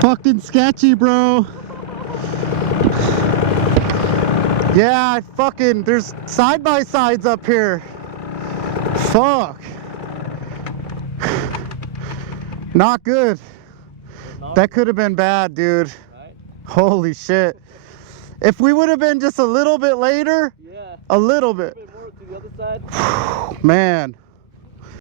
Fucking sketchy, bro. Yeah, there's side-by-sides up here. Fuck. Not good. That could have been bad, dude. Right? Holy shit. If we would have been just a little bit later, Yeah. a little bit. A bit more to the other side. Man.